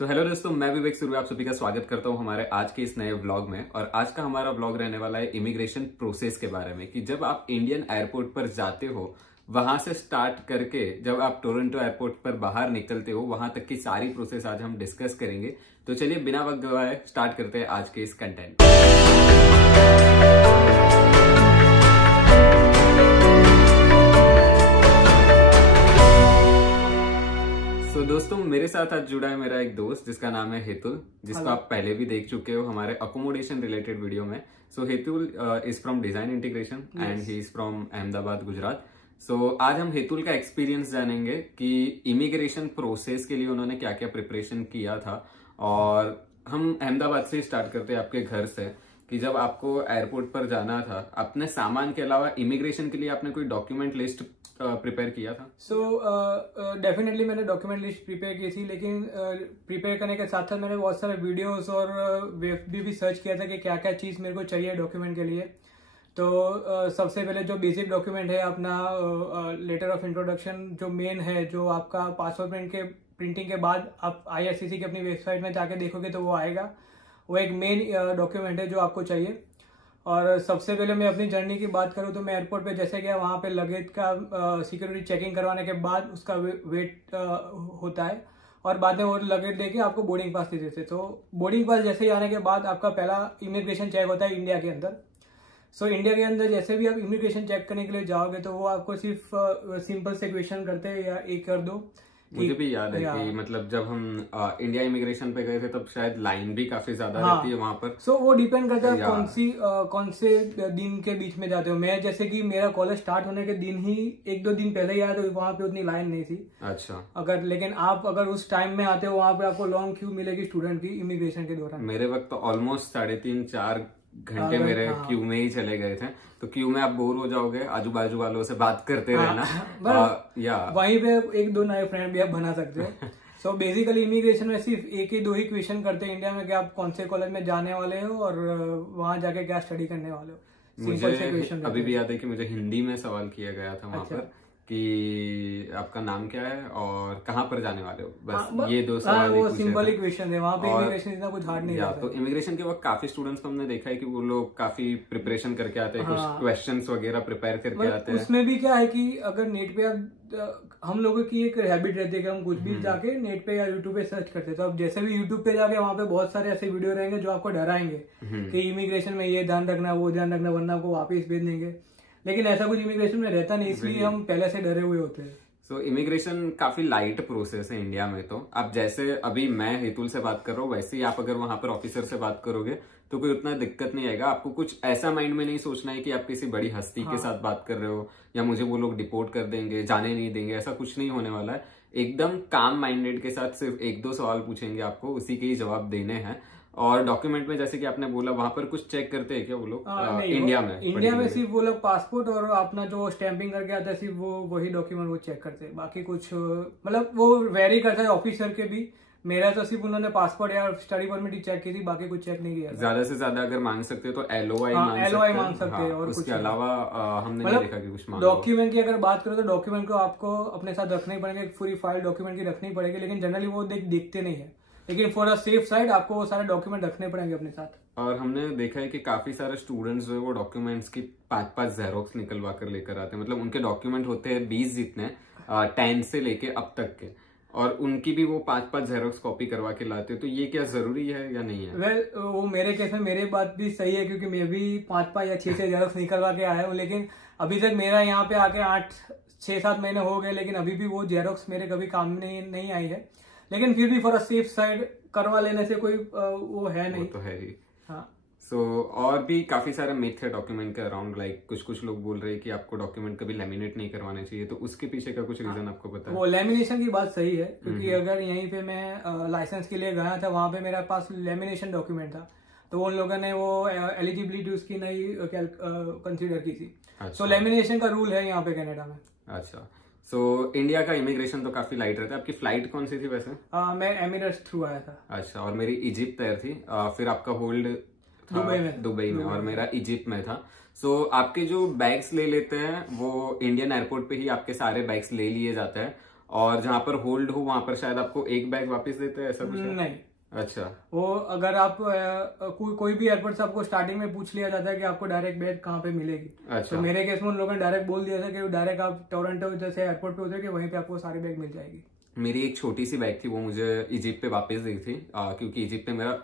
Hello दोस्तों, मैं विवेक सुरवे आप सभी का स्वागत करता हूं हमारे आज के इस नए व्लॉग में। और आज का हमारा व्लॉग रहने वाला है इमिग्रेशन प्रोसेस के बारे में कि जब आप इंडियन एयरपोर्ट पर जाते हो वहां से स्टार्ट करके जब आप टोरंटो एयरपोर्ट पर बाहर निकलते हो वहां तक की सारी प्रोसेस आज हम डिस्कस करेंगे। तो चलिए बिना वक्त गवाए स्टार्ट करते हैं आज के इस कंटेंट। दोस्तों, मेरे साथ आज जुड़ा है मेरा एक दोस्त जिसका नाम है हेतुल, जिसको आप पहले भी देख चुके हो हमारे अकोमोडेशन रिलेटेड वीडियो में। So Hetul is from design integration and he is from Ahmedabad, Gujarat. So आज हम हेतुल का एक्सपीरियंस जानेंगे कि इमिग्रेशन प्रोसेस के लिए उन्होंने क्या क्या प्रिपरेशन किया था। और हम अहमदाबाद से स्टार्ट करते हैं आपके घर से कि जब आपको एयरपोर्ट पर जाना था अपने सामान के अलावा इमिग्रेशन के लिए आपने कोई डॉक्यूमेंट लिस्ट प्रिपेयर किया था? डेफिनेटली मैंने डॉक्यूमेंट लिस्ट प्रिपेयर की थी, लेकिन प्रिपेयर करने के साथ साथ मैंने बहुत सारे वीडियोस और वेब भी सर्च किया था कि क्या क्या चीज़ मेरे को चाहिए डॉक्यूमेंट के लिए। तो सबसे पहले जो बेसिक डॉक्यूमेंट है अपना लेटर ऑफ इंट्रोडक्शन, जो मेन है, जो आपका पासपोर्ट प्रिंटिंग के बाद आप IRCC की अपनी वेबसाइट में जाके देखोगे तो वो आएगा। वो एक मेन डॉक्यूमेंट है जो आपको चाहिए। और सबसे पहले मैं अपनी जर्नी की बात करूं तो मैं एयरपोर्ट पे जैसे गया, वहां पे लगेज का सिक्योरिटी चेकिंग करवाने के बाद उसका वेट होता है और बाद में वो लगेज देके आपको बोर्डिंग पास दे देते। तो बोर्डिंग पास जैसे ही आने के बाद आपका पहला इमिग्रेशन चेक होता है इंडिया के अंदर। इंडिया के अंदर जैसे भी आप इमिग्रेशन चेक करने के लिए जाओगे तो वो आपको सिर्फ सिंपल से क्वेश्चन करते हैं या एक कर दो। मुझे भी याद है कि मतलब जब हम इंडिया इमिग्रेशन पे गए थे तब शायद लाइन भी काफी ज्यादा रहती है वहां पर। वो डिपेंड करता है कौन से दिन के बीच में जाते हो। मैं जैसे कि मेरा कॉलेज स्टार्ट होने के दिन ही 1-2 दिन पहले ही आया तो वहां पे उतनी लाइन नहीं थी। अच्छा। लेकिन आप अगर उस टाइम में आते हो वहां पे आपको लॉन्ग क्यू मिलेगी स्टूडेंट की इमिग्रेशन के दौरान। मेरे वक्त तो ऑलमोस्ट 3.5-4 घंटे मेरे क्यू में ही चले गए थे। तो क्यू में आप बोर हो जाओगे, आजू बाजू वालों से बात करते रहना। वहीं पे 1-2 नए फ्रेंड भी आप बना सकते हो। बेसिकली इमिग्रेशन में सिर्फ 1 ही 2 ही क्वेश्चन करते हैं इंडिया में कि आप कौन से कॉलेज में जाने वाले हो और वहां जाके क्या स्टडी करने वाले हो। मुझे अभी भी याद है कि मुझे हिंदी में सवाल किया गया था वहां पर कि आपका नाम क्या है और कहाँ पर जाने वाले हो। बस ये 2 सवाल वो सिंपल ही क्वेश्चन है। वहाँ पे इमिग्रेशन इतना कुछ हार्ड नहीं रहता। तो इमिग्रेशन के वक्त काफी स्टूडेंट्स को हमने देखा है कि वो लोग काफी प्रिपरेशन करके आते हैं, कुछ क्वेश्चंस वगैरह प्रिपेयर करके आते हैं। उसमें भी क्या है कि अगर नेट पे हम लोगों की एक हैबिट रहती है कि हम कुछ भी जाके नेट पे या यूट्यूब पे सर्च करते हैं। तो अब जैसे भी यूट्यूब पे जाके वहाँ पे बहुत सारे ऐसे वीडियो रहेंगे जो आपको डराएंगे कि इमिग्रेशन में ये ध्यान रखना, वो ध्यान रखना, वरना आपको वापिस भेज देंगे। लेकिन ऐसा कुछ इमिग्रेशन में रहता नहीं, इसलिए हम पहले से डरे हुए होते हैं। इमिग्रेशन काफी लाइट प्रोसेस है इंडिया में। तो आप जैसे अभी मैं हेतुल से बात कर रहा हूँ वैसे ही आप अगर वहां पर ऑफिसर से बात करोगे तो कोई उतना दिक्कत नहीं आएगा। आपको कुछ ऐसा माइंड में नहीं सोचना है कि आप किसी बड़ी हस्ती के साथ बात कर रहे हो या मुझे वो लोग डिपोर्ट कर देंगे, जाने नहीं देंगे, ऐसा कुछ नहीं होने वाला है। एकदम काम माइंडेड के साथ सिर्फ 1-2 सवाल पूछेंगे आपको, उसी के ही जवाब देने हैं। और डॉक्यूमेंट में जैसे कि आपने बोला वहां पर कुछ चेक करते हैं क्या वो लोग? इंडिया में सिर्फ वो लोग पासपोर्ट और अपना जो स्टैंपिंग करके आता है सिर्फ वही डॉक्यूमेंट वो चेक करते हैं। बाकी कुछ मतलब वो वेरी करता है ऑफिसर के भी। मेरा तो सिर्फ उन्होंने पासपोर्ट या स्टडी परमिट ही चेक की थी, बाकी कुछ चेक नहीं किया। ज्यादा से ज्यादा अगर मांग सकते हो तो LOI मांग सकते हैं और उसके अलावा हमने नहीं देखा कि कुछ मांग। डॉक्यूमेंट की अगर बात करो तो डॉक्यूमेंट को आपको अपने साथ रखना ही पड़ेगा, पूरी फाइल डॉक्यूमेंट की रखनी पड़ेगी। लेकिन जनरली वो देखते नहीं है, लेकिन फॉर अ सेफ साइड आपको वो सारे डॉक्यूमेंट रखने पड़ेंगे अपने साथ। और हमने देखा है कि काफी सारे स्टूडेंट्स जो है वो डॉक्यूमेंट्स की 5-5 जेरोक्स निकलवा कर लेकर आते हैं। मतलब उनके डॉक्यूमेंट होते हैं 20 जितने 10 से लेके अब तक के, और उनकी भी वो 5-5 जेरोक्स कॉपी करवा के लाते हैं। तो ये क्या जरूरी है या नहीं है? वो मेरे केस में मेरी बात भी सही है, क्योंकि मैं भी 5 या 6 जेरोक्स निकलवा के आया हूँ। लेकिन अभी तक मेरा यहाँ पे आके 6-7 महीने हो गए, लेकिन अभी भी वो जेरोक्स मेरे कभी काम में नहीं आई है। लेकिन फिर भी फॉर अ सेफ साइड करवा लेने से कोई वो है नहीं। वो तो है ही। हाँ। और भी काफी सारे मिथ है डॉक्यूमेंट के अराउंड। लाइक कुछ लोग बोल रहे हैं कि आपको डॉक्यूमेंट कभी लेमिनेट नहीं करवाने चाहिए। तो उसके पीछे का कुछ रीजन आपको पता है? वो लेमिनेशन की बात सही है, क्योंकि अगर यहीं पे मैं लाइसेंस के लिए गया था, वहां पे मेरे पास लेमिनेशन डॉक्यूमेंट था, तो उन लोगों ने वो एलिजिबिलिटी उसकी नहीं कंसिडर की थी। तो लेमिनेशन का रूल है यहाँ पे कनाडा में। अच्छा। इंडिया का इमिग्रेशन तो काफी लाइट रहता है। आपकी फ्लाइट कौन सी थी वैसे? मैं एमिरेट्स थ्रू आया था। अच्छा। और मेरी इजिप्ट एयर थी। फिर आपका होल्ड दुबई में और मेरा इजिप्ट में था। आपके जो बैग्स ले लेते हैं वो इंडियन एयरपोर्ट पे ही आपके सारे बैग्स ले लिए जाते हैं और जहाँ पर होल्ड हो वहां पर शायद आपको एक बैग वापस देते हैं, ऐसा कुछ है? नहीं, अच्छा, वो अगर आप कोई भी एयरपोर्ट से आपको स्टार्टिंग में पूछ लिया जाता है कि आपको डायरेक्ट बैग कहाँ पे मिलेगी। अच्छा। तो मेरे केस में उन लोगों ने डायरेक्ट बोल दिया था कि डायरेक्ट आप टोरंटो जैसे एयरपोर्ट पे उतरे वहीं पे आपको सारी बैग मिल जाएगी। मेरी एक छोटी सी बैग थी, वो मुझे इजिप्ट पे वापस दी थी, क्योंकि इजिप्ट पे मेरा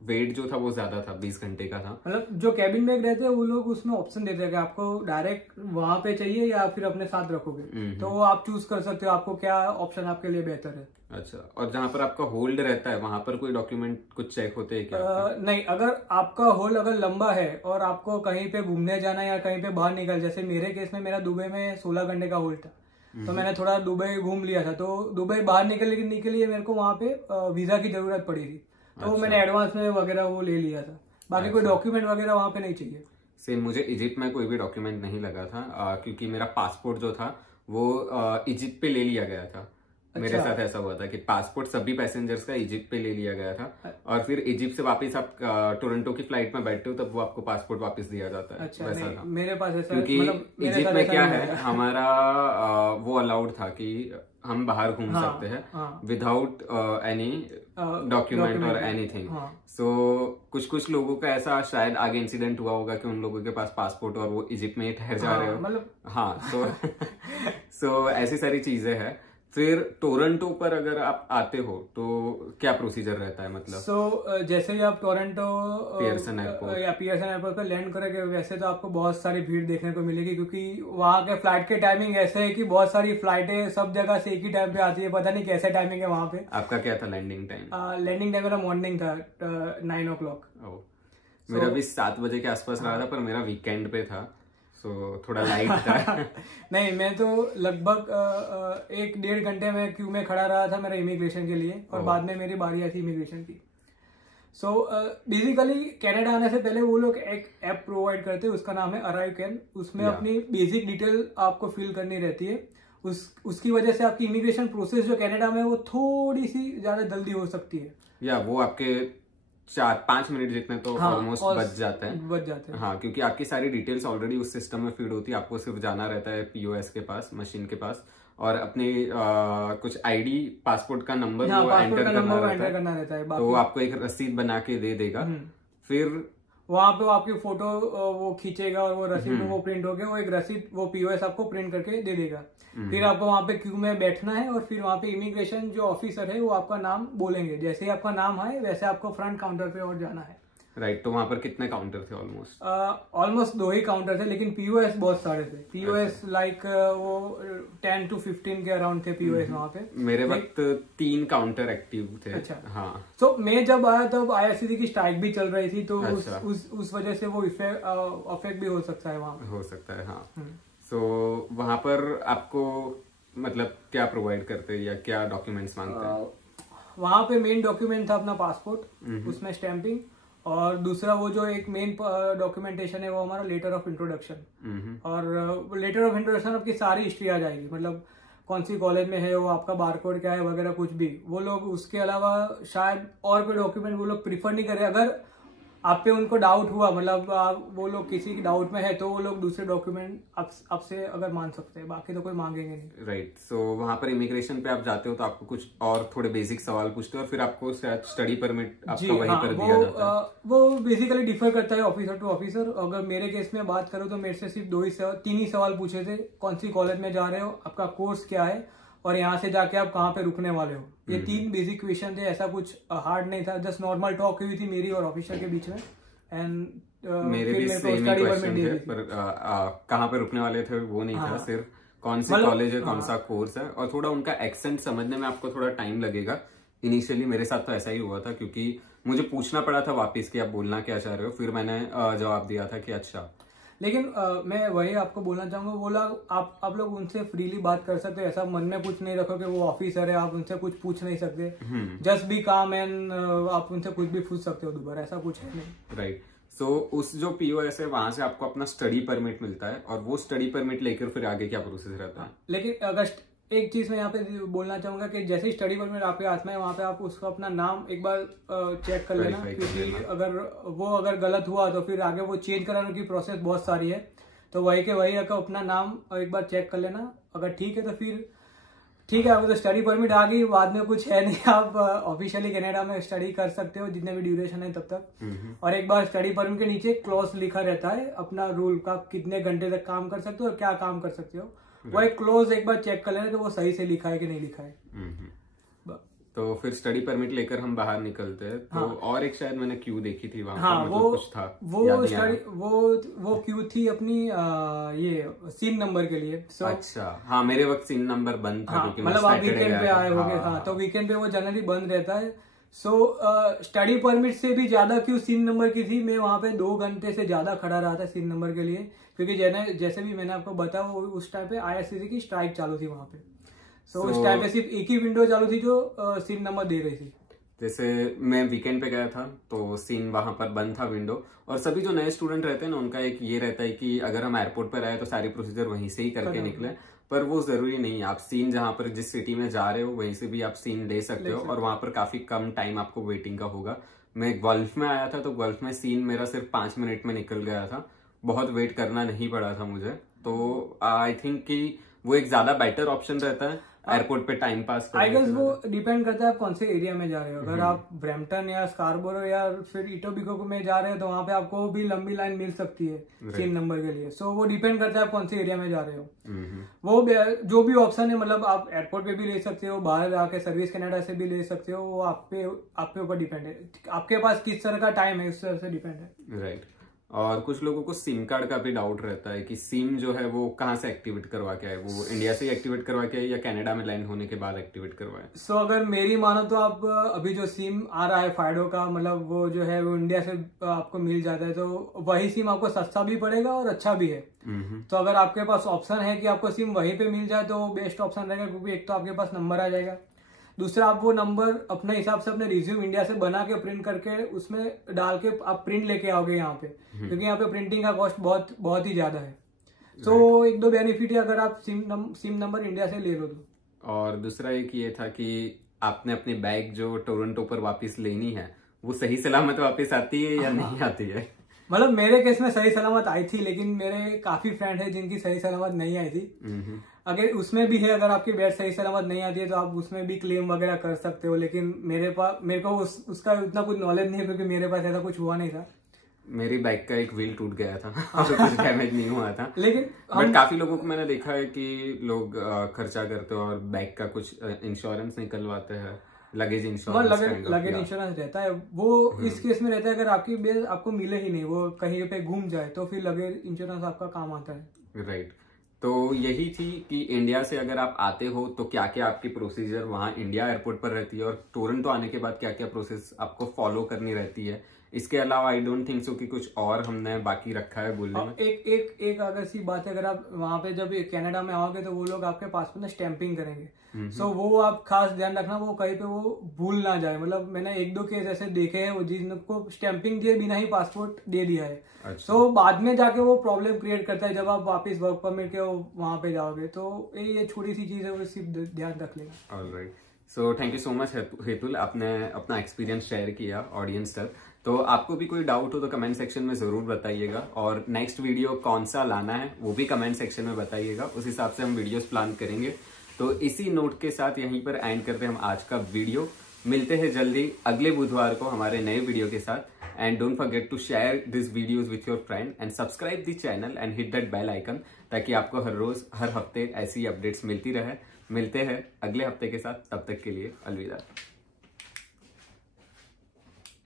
वेट जो था वो ज्यादा था, 20 घंटे का था। मतलब जो कैबिन बैग रहते हैं वो लोग उसमें ऑप्शन देते हैं कि आपको डायरेक्ट वहां पे चाहिए या फिर अपने साथ रखोगे, तो वो आप चूज कर सकते हो आपको क्या ऑप्शन आपके लिए बेहतर है। अच्छा, और जहाँ पर आपका होल्ड रहता है वहां पर कोई डॉक्यूमेंट कुछ चेक होते हैं क्या? नहीं, अगर आपका होल्ड अगर लंबा है और आपको कहीं पे घूमने जाना है या कहीं पे बाहर निकल, जैसे मेरे केस में मेरा दुबई में 16 घंटे का होल्ड था, तो मैंने थोड़ा दुबई घूम लिया था, तो दुबई बाहर निकलने के लिए मेरे को वहां पे वीजा की जरूरत पड़ी थी, तो अच्छा। मैंने एडवांस में वगैरह वो ले लिया था। बाकी कोई डॉक्यूमेंट वगैरह वहां पे नहीं चाहिए। सेम, मुझे इजिप्ट में कोई भी डॉक्यूमेंट नहीं लगा था, क्योंकि मेरा पासपोर्ट जो था वो इजिप्ट पे ले लिया गया था। मेरे साथ ऐसा हुआ था कि पासपोर्ट सभी पैसेंजर्स का इजिप्ट पे ले लिया गया था, और फिर इजिप्ट से वापस आप टोरंटो की फ्लाइट में बैठते हो तब वो आपको पासपोर्ट वापस दिया जाता है। अच्छा, वैसा था मेरे पास ऐसा, क्योंकि इजिप्ट में क्या है, हमारा वो अलाउड था कि हम बाहर घूम सकते हैं विदाउट एनी डॉक्यूमेंट और एनीथिंग। सो कुछ लोगों का ऐसा शायद आगे इंसिडेंट हुआ होगा कि उन लोगों के पास पासपोर्ट और वो इजिप्ट में ही ठहर जा रहे हो, मतलब हाँ। सो ऐसी सारी चीजें हैं। फिर टोरंटो पर अगर आप आते हो तो क्या प्रोसीजर रहता है, मतलब? जैसे ही आप टोरंटो पियर्सन एयरपोर्ट पे लैंड करोगे, वैसे तो आपको बहुत सारी भीड़ देखने को मिलेगी, क्योंकि वहाँ के फ्लाइट के टाइमिंग ऐसे है कि बहुत सारी फ्लाइटें सब जगह से एक ही टाइम पे आती है, पता नहीं कैसे टाइमिंग है वहाँ पे। आपका क्या था लैंडिंग टाइम? लैंडिंग टाइम मेरा मॉर्निंग था 9 o'clock। मेरा भी 7 बजे के आसपास रहा था, पर मेरा वीकेंड पे था, तो थोड़ा लाइट था। नहीं, मैं तो लगभग 1-1.5 घंटे में क्यू में खड़ा रहा था मेरा इमिग्रेशन के लिए, और बाद में मेरी बारी आई थी इमिग्रेशन की। सो बेसिकली कनाडा आने से पहले वो लोग एक ऐप प्रोवाइड करते हैं, उसका नाम है अराइव। उसमें अपनी बेसिक डिटेल आपको फिल करनी रहती है। उसकी वजह से आपकी इमिग्रेशन प्रोसेस जो कनाडा में वो थोड़ी सी ज्यादा जल्दी हो सकती है। या वो आपके 4-5 मिनट जितने तो ऑलमोस्ट बच जाते हैं। हाँ, क्योंकि आपकी सारी डिटेल्स ऑलरेडी उस सिस्टम में फीड होती है, आपको सिर्फ जाना रहता है पीओएस के पास, मशीन के पास, और अपने कुछ आईडी, पासपोर्ट का नंबर वो एंटर करना रहता है। तो आपको एक रसीद बना के दे देगा। फिर वहां पे वो आपकी फोटो वो खींचेगा और वो रसीद में वो प्रिंट हो गया, वो एक रसीद वो पीओएस आपको प्रिंट करके दे देगा। फिर आपको वहां पे क्यू में बैठना है, और फिर वहां पे इमिग्रेशन जो ऑफिसर है वो आपका नाम बोलेंगे। जैसे ही आपका नाम आए वैसे आपको फ्रंट काउंटर पे और जाना है। राइट। तो वहां पर कितने काउंटर थे? ऑलमोस्ट 2 ही काउंटर थे, लेकिन पीओएस बहुत सारे थे। पीओएस लाइक वो 10 to 15 के अराउंड थे पीओएस वहां पे। मेरे वक्त 3 काउंटर एक्टिव थे। अच्छा, हाँ। तो मैं जब आया तब आईआरसीटी की स्ट्राइक भी चल रही थी, तो उस वजह से वो इफेक्ट भी हो सकता है वहां। हो सकता है, हाँ। सो वहां पर आपको मतलब क्या प्रोवाइड करते हैं या क्या डॉक्यूमेंट्स मांगते हैं? वहां पे मेन डॉक्यूमेंट था अपना पासपोर्ट, उसमें स्टैंपिंग, और दूसरा वो जो एक मेन डॉक्यूमेंटेशन है वो हमारा लेटर ऑफ इंट्रोडक्शन। और लेटर ऑफ इंट्रोडक्शन आपकी सारी हिस्ट्री आ जाएगी, मतलब कौन सी कॉलेज में है वो, आपका बारकोड क्या है वगैरह कुछ भी। वो लोग उसके अलावा शायद और कोई डॉक्यूमेंट वो लोग प्रीफर नहीं करे। अगर आप पे उनको डाउट हुआ, मतलब वो लोग किसी की डाउट में है, तो वो लोग दूसरे डॉक्यूमेंट आपसे अगर मांग सकते हैं, बाकी तो कोई मांगेंगे नहीं। राइट। सो वहां पर इमिग्रेशन पे आप जाते हो तो आपको कुछ और थोड़े बेसिक सवाल पूछते हो, और फिर आपको स्टडी परमिट आपका वहीं पर दिया जाता है। वो बेसिकली डिफर करता है ऑफिसर टू ऑफिसर। अगर मेरे केस में बात करूँ तो मेरे से सिर्फ 3 ही सवाल पूछे थे। कौन सी कॉलेज में जा रहे हो, आपका कोर्स क्या है, और यहाँ से जाके आप कहाँ पे रुकने वाले हो। ये 3 बेसिक क्वेश्चन थे, ऐसा कुछ हार्ड नहीं था। जस्ट नॉर्मल टॉक हुई थी मेरी और ऑफिसर के बीच में। मेरे भी सेम ही क्वेश्चन थे, पर कहाँ पे रुकने वाले थे वो नहीं था, सिर्फ कौन सी कॉलेज है, कौन सा कोर्स है, और थोड़ा उनका एक्सेंट समझने में आपको थोड़ा टाइम लगेगा। इनिशियली मेरे साथ तो ऐसा ही हुआ था, क्योंकि मुझे पूछना पड़ा था वापस कि आप बोलना क्या चाह रहे हो, फिर मैंने जवाब दिया था कि अच्छा। लेकिन मैं वही आपको बोलना चाहूंगा, वो लोग आप लोग उनसे फ्रीली बात कर सकते हो। ऐसा मन में कुछ नहीं रखो कि वो ऑफिसर है, आप उनसे कुछ पूछ नहीं सकते। जस्ट बी काम एंड आप उनसे कुछ भी पूछ सकते हो दोबारा, ऐसा कुछ है नहीं। राइट। सो उस जो पीओएस है वहां से आपको अपना स्टडी परमिट मिलता है, और वो स्टडी परमिट लेकर फिर आगे क्या प्रोसेस रहता है? लेकिन अगर एक चीज मैं यहाँ पे बोलना चाहूंगा कि जैसे ही स्टडी परमिट आपके हाथ में है, वहाँ पे आप उसका अपना नाम एक बार चेक कर लेना, क्योंकि अगर गलत हुआ तो फिर आगे वो चेंज कराने की प्रोसेस बहुत सारी है। तो वही के वही अपना नाम एक बार चेक कर लेना, अगर ठीक है तो फिर ठीक है, आपको तो स्टडी परमिट आ गई, बाद में कुछ है नहीं, आप ऑफिशियली कनाडा में स्टडी कर सकते हो जितने भी ड्यूरेशन है तब तक। और एक बार स्टडी परमिट के नीचे क्लॉज लिखा रहता है अपना रूल का, कितने घंटे तक काम कर सकते हो और क्या काम कर सकते हो। वो एक क्लोज एक बार चेक कर लेना तो वो सही से लिखा है कि नहीं लिखा है। तो फिर स्टडी परमिट लेकर हम बाहर निकलते हैं तो हाँ। और एक शायद मैंने क्यू देखी थी वहां हाँ, पर, वो कुछ था वो स्टडी वो क्यू थी अपनी ये सीन नंबर के लिए। अच्छा, हाँ मेरे वक्त सीन नंबर बंद था, हाँ, क्योंकि मतलब आप वीकेंड पे आए होगे। हाँ, तो वीकेंड पे वो जनरली बंद रहता है। स्टडी परमिट से भी ज्यादा क्यों सीन नंबर की थी, मैं वहां पे 2 घंटे से ज्यादा खड़ा रहा था सीन नंबर के लिए, क्योंकि जैसे भी मैंने आपको बताया वो उस टाइम पे IRCC की स्ट्राइक चालू थी वहां पे। उस टाइम पे सिर्फ एक ही विंडो चालू थी जो सीन नंबर दे रही थी। जैसे मैं वीकेंड पे गया था तो सीन वहां पर बंद था विंडो, और सभी जो नए स्टूडेंट रहते हैं ना उनका एक ये रहता है कि अगर हम एयरपोर्ट पर आए तो सारी प्रोसीजर वहीं से ही करके निकले, पर वो जरूरी नहीं है। आप सीन जहां पर जिस सिटी में जा रहे हो वहीं से भी आप सीन ले सकते हो, और वहां पर काफी कम टाइम आपको वेटिंग का होगा। मैं गल्फ में आया था तो गल्फ में सीन मेरा सिर्फ 5 मिनट में निकल गया था, बहुत वेट करना नहीं पड़ा था मुझे। तो आई थिंक कि वो एक ज्यादा बेटर ऑप्शन रहता है एयरपोर्ट पे टाइम पास करने। आई गेस वो डिपेंड करता है आप कौन से एरिया में जा रहे हो। अगर आप ब्रैम्पटन या स्कारबोरो या फिर इटोबिको में जा रहे हो तो वहां पे आपको भी लंबी लाइन मिल सकती है सीन नंबर के लिए। वो डिपेंड करता है आप कौन से एरिया में जा रहे हो। वो जो भी ऑप्शन है, मतलब आप एयरपोर्ट पे भी ले सकते हो, बाहर जाके सर्विस कनाडा से भी ले सकते हो, वो आपके ऊपर डिपेंड है, आपके पास किस तरह का टाइम है उस तरह से डिपेंड है। राइट। और कुछ लोगों को सिम कार्ड का भी डाउट रहता है कि सिम जो है वो कहाँ से एक्टिवेट करवा के आए, वो इंडिया से एक्टिवेट करवा के आए या कनाडा में लैंड होने के बाद एक्टिवेट करवाए। अगर मेरी मानो तो आप अभी जो सिम आ रहा है फाइडो का, मतलब वो जो है वो इंडिया से आपको मिल जाता है, तो वही सिम आपको सस्ता भी पड़ेगा और अच्छा भी है। तो अगर आपके पास ऑप्शन है कि आपको सिम वहीं पे मिल जाए तो बेस्ट ऑप्शन रहेगा, क्योंकि एक तो आपके पास नंबर आ जाएगा, दूसरा आप वो नंबर अपने हिसाब से अपने रिज्यूम इंडिया से बना के प्रिंट करके उसमें डाल के आप प्रिंट लेके आओगे यहाँ पे, क्योंकि यहाँ पे प्रिंटिंग का कॉस्ट बहुत ही ज्यादा है। एक दो बेनिफिट है अगर आप सिम नंबर इंडिया से ले लो तो। और दूसरा एक ये था कि आपने अपनी बैग जो टोरंटो पर वापस लेनी है वो सही सलामत वापस आती है या नहीं आती है? मतलब मेरे केस में सही सलामत आई थी, लेकिन मेरे काफी फ्रेंड है जिनकी सही सलामत नहीं आई थी। अगर उसमें भी है, अगर आपकी बैग सही सलामत नहीं आती है तो आप उसमें भी क्लेम वगैरह कर सकते हो, लेकिन मेरे को उसका उतना कुछ नॉलेज नहीं है, क्योंकि मेरे पास ऐसा कुछ हुआ नहीं था। मेरी बाइक का एक व्हील टूट गया था और कुछ डैमेज नहीं हुआ था, लेकिन बट काफी लोगों को मैंने देखा है कि लोग खर्चा करते हो और बाइक का कुछ इंश्योरेंस निकलवाते हैं, लगेज इंश्योरेंस रहता है वो। इस केस में रहता है अगर आपकी बैग आपको मिले ही नहीं, वो कहीं पे घूम जाए, तो फिर लगेज इंश्योरेंस आपका काम आता है। राइट। तो यही थी कि इंडिया से अगर आप आते हो तो क्या क्या आपकी प्रोसीजर वहाँ इंडिया एयरपोर्ट पर रहती है, और टोरंटो आने के बाद क्या क्या प्रोसेस आपको फॉलो करनी रहती है। इसके अलावा आई डोंट थिंक सो कि कुछ और हमने बाकी रखा है बोलने में। एक अगर सी बात है, अगर आप वहां पे जब कनाडा में आओगे तो वो लोग आपके पासपोर्ट में स्टैंपिंग करेंगे। वो आप खास ध्यान रखना, वो कहीं पे वो भूल ना जाए। मतलब मैंने 1-2 केस ऐसे देखे हैं वो जिनको स्टैंपिंग दिए बिना ही पासपोर्ट दे दिया है। अच्छा। बाद में जाके वो प्रॉब्लम क्रिएट करता है जब आप वापस वर्क परमिट के वहां पे जाओगे। तो ये छोटी सी चीज है, वो सिर्फ ध्यान रख लेना। Alright, so thank you so much Hetul, आपने अपना एक्सपीरियंस शेयर किया ऑडियंस तक। तो आपको भी कोई डाउट हो तो कमेंट सेक्शन में जरूर बताइएगा, और नेक्स्ट वीडियो कौन सा लाना है वो भी कमेंट सेक्शन में बताइएगा, उस हिसाब से हम वीडियोस प्लान करेंगे। तो इसी नोट के साथ यहीं पर एंड करते हैं हम आज का वीडियो। मिलते हैं जल्दी अगले बुधवार को हमारे नए वीडियो के साथ। And don't forget to share this videos with your friend and subscribe the channel and hit that bell icon, ताकि आपको हर रोज हर हफ्ते ऐसी अपडेट्स मिलती रहे। मिलते हैं अगले हफ्ते के साथ, तब तक के लिए अलविदा।